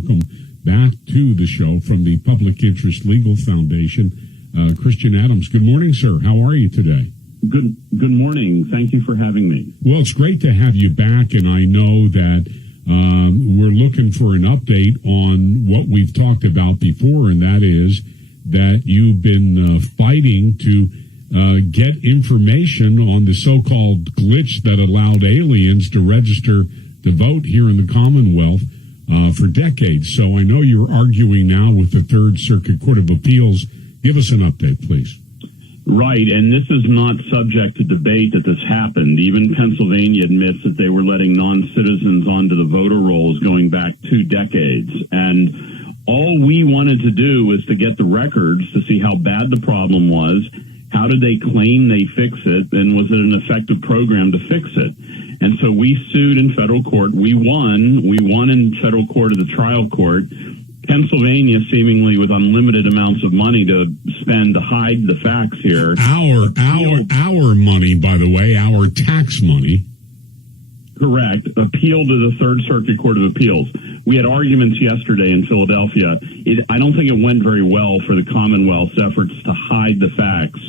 welcome back to the show from the Public Interest Legal Foundation, Christian Adams. Good morning, sir. How are you today? Good morning. Thank you for having me. Well, it's great to have you back, and I know that we're looking for an update on what we've talked about before, and that is that you've been fighting to get information on the so-called glitch that allowed aliens to register to vote here in the Commonwealth for decades. So I know you're arguing now with the Third Circuit Court of Appeals. Give us an update, please. Right, and this is not subject to debate that this happened. Even Pennsylvania admits that they were letting non-citizens onto the voter rolls going back 2 decades. And all we wanted to do was to get the records to see how bad the problem was, how did they claim they fix it, and was it an effective program to fix it? And so we sued in federal court. We won. We won in federal court at the trial court. Pennsylvania, seemingly with unlimited amounts of money to spend to hide the facts here. Our money, by the way, our tax money. Correct. Appealed to the Third Circuit Court of Appeals. We had arguments yesterday in Philadelphia. I don't think it went very well for the Commonwealth's efforts to hide the facts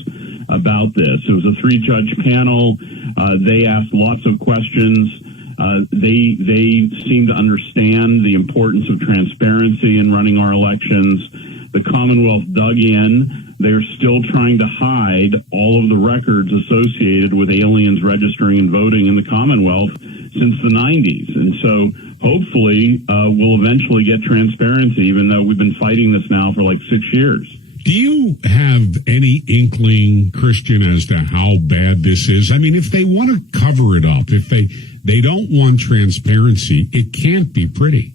about this. It was a 3-judge panel. They asked lots of questions. They seem to understand the importance of transparency in running our elections. The Commonwealth dug in. They're still trying to hide all of the records associated with aliens registering and voting in the Commonwealth since the 90s. And so hopefully we'll eventually get transparency, even though we've been fighting this now for like 6 years. Do you have any inkling, Christian, as to how bad this is? I mean, if they want to cover it up, if they don't want transparency, it can't be pretty.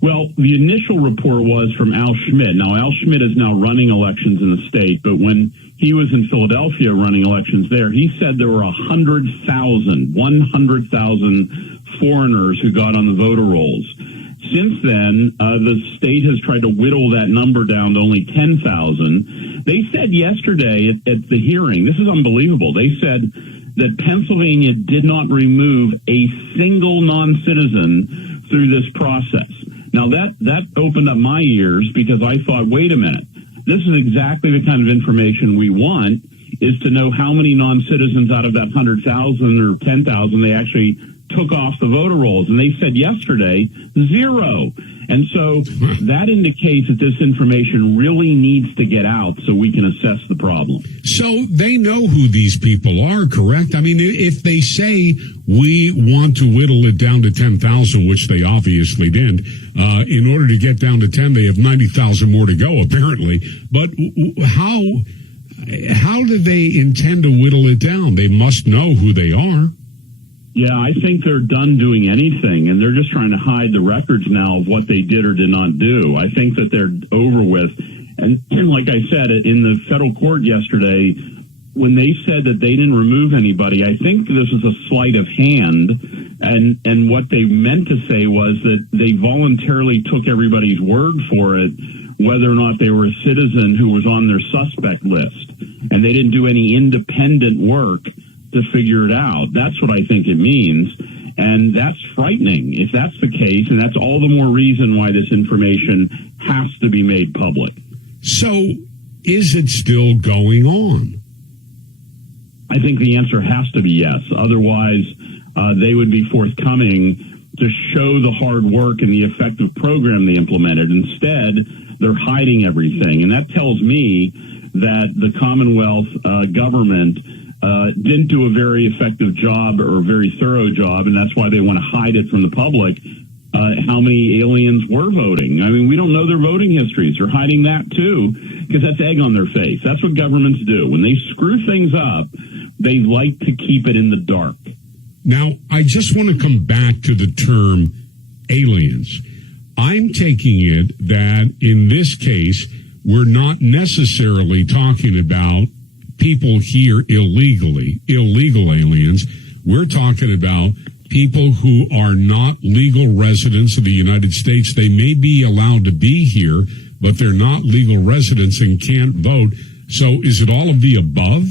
Well, the initial report was from Al Schmidt. Now, Al Schmidt is now running elections in the state, but when he was in Philadelphia running elections there, he said there were 100,000 foreigners who got on the voter rolls. Since then, the state has tried to whittle that number down to only 10,000. They said yesterday at the hearing, this is unbelievable, they said that Pennsylvania did not remove a single non-citizen through this process. Now, that opened up my ears because I thought, wait a minute, this is exactly the kind of information we want, is to know how many non-citizens out of that 100,000 or 10,000 they actually took off the voter rolls. And they said yesterday, 0. And so that indicates that this information really needs to get out so we can assess the problem. So they know who these people are, correct? I mean, if they say we want to whittle it down to 10,000, which they obviously did, in order to get down to 10, they have 90,000 more to go, apparently. But how do they intend to whittle it down? They must know who they are. Yeah, I think they're done doing anything, and they're just trying to hide the records now of what they did or did not do. I think that they're over with. And like I said, in the federal court yesterday, when they said that they didn't remove anybody, I think this is a sleight of hand. And what they meant to say was that they voluntarily took everybody's word for it, whether or not they were a citizen who was on their suspect list. And they didn't do any independent work to figure it out. That's what I think it means. And that's frightening if that's the case. And that's all the more reason why this information has to be made public. So is it still going on? I think the answer has to be yes. Otherwise, they would be forthcoming to show the hard work and the effective program they implemented. Instead, they're hiding everything. And that tells me that the Commonwealth government didn't do a very effective job or a very thorough job, and that's why they want to hide it from the public, how many aliens were voting. I mean, we don't know their voting histories. They're hiding that, too, because that's egg on their face. That's what governments do. When they screw things up, they like to keep it in the dark. Now, I just want to come back to the term aliens. I'm taking it that in this case, we're not necessarily talking about people here illegally, illegal aliens. We're talking about people who are not legal residents of the United States. They may be allowed to be here, but they're not legal residents and can't vote. So is it all of the above?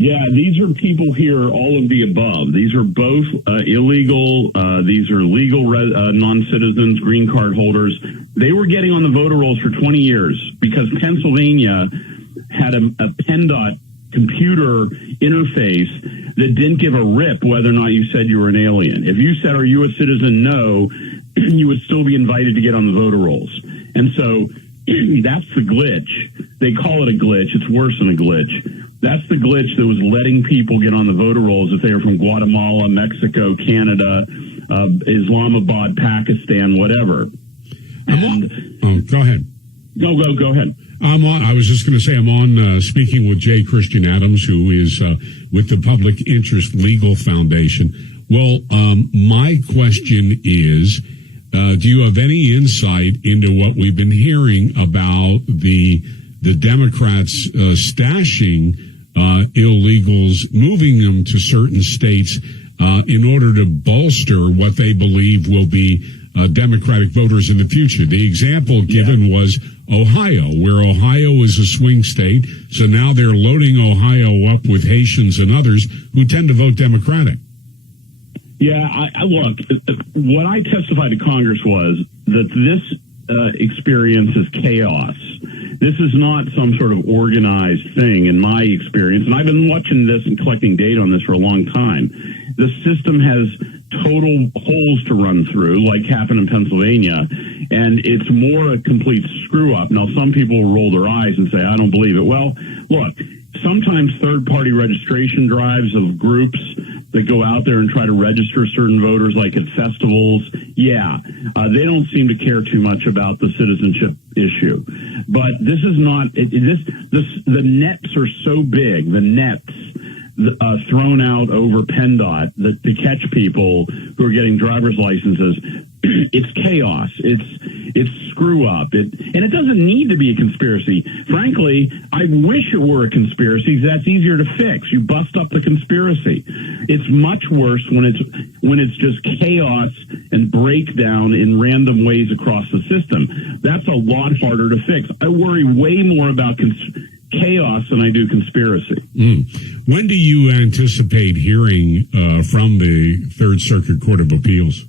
Yeah, these are people here, all of the above. These are both illegal. These are legal non-citizens, green card holders. They were getting on the voter rolls for 20 years because Pennsylvania had a PennDOT computer interface that didn't give a rip whether or not you said you were an alien. If you said, "Are you a citizen?" No, you would still be invited to get on the voter rolls. And so that's the glitch. They call it a glitch. It's worse than a glitch. That's the glitch that was letting people get on the voter rolls if they were from Guatemala, Mexico, Canada, Islamabad, Pakistan, whatever. Go ahead. Go ahead. I was just going to say I'm on speaking with J. Christian Adams, who is with the Public Interest Legal Foundation. Well, my question is, do you have any insight into what we've been hearing about the Democrats stashing illegals, moving them to certain states in order to bolster what they believe will be Democratic voters in the future? The example given was Ohio, where Ohio is a swing state. So now they're loading Ohio up with Haitians and others who tend to vote Democratic. Yeah, I look, what I testified to Congress was that this experience is chaos. This is not some sort of organized thing in my experience. And I've been watching this and collecting data on this for a long time. The system has total holes to run through, like happened in Pennsylvania, and it's more a complete screw up. Now, some people will roll their eyes and say, "I don't believe it." Well, look, sometimes third-party registration drives of groups that go out there and try to register certain voters, like at festivals, they don't seem to care too much about the citizenship issue. But this is not, the nets are so big, the nets thrown out over PennDOT to catch people who are getting driver's licenses. It's chaos. It's screw up. And it doesn't need to be a conspiracy. Frankly, I wish it were a conspiracy because that's easier to fix. You bust up the conspiracy. It's much worse when it's just chaos and breakdown in random ways across the system. That's a lot harder to fix. I worry way more about chaos than I do conspiracy. When do you anticipate hearing from the Third Circuit Court of Appeals?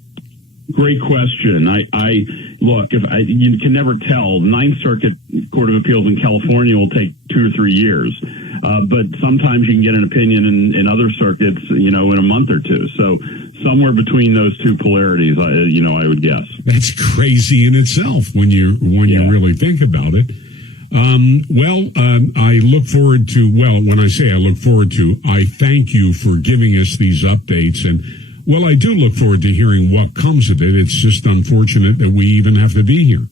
Great question. I look, you can never tell. Ninth Circuit Court of Appeals in California will take 2 or 3 years, but sometimes you can get an opinion in other circuits, in a month or two. So somewhere between those two polarities, I would guess. That's crazy in itself when you really think about it. I look forward to. Well, when I say I look forward to, I thank you for giving us these updates and. Well, I do look forward to hearing what comes of it. It's just unfortunate that we even have to be here.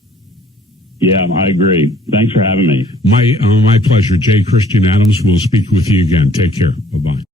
Yeah, I agree. Thanks for having me. My pleasure. J. Christian Adams will speak with you again. Take care. Bye-bye.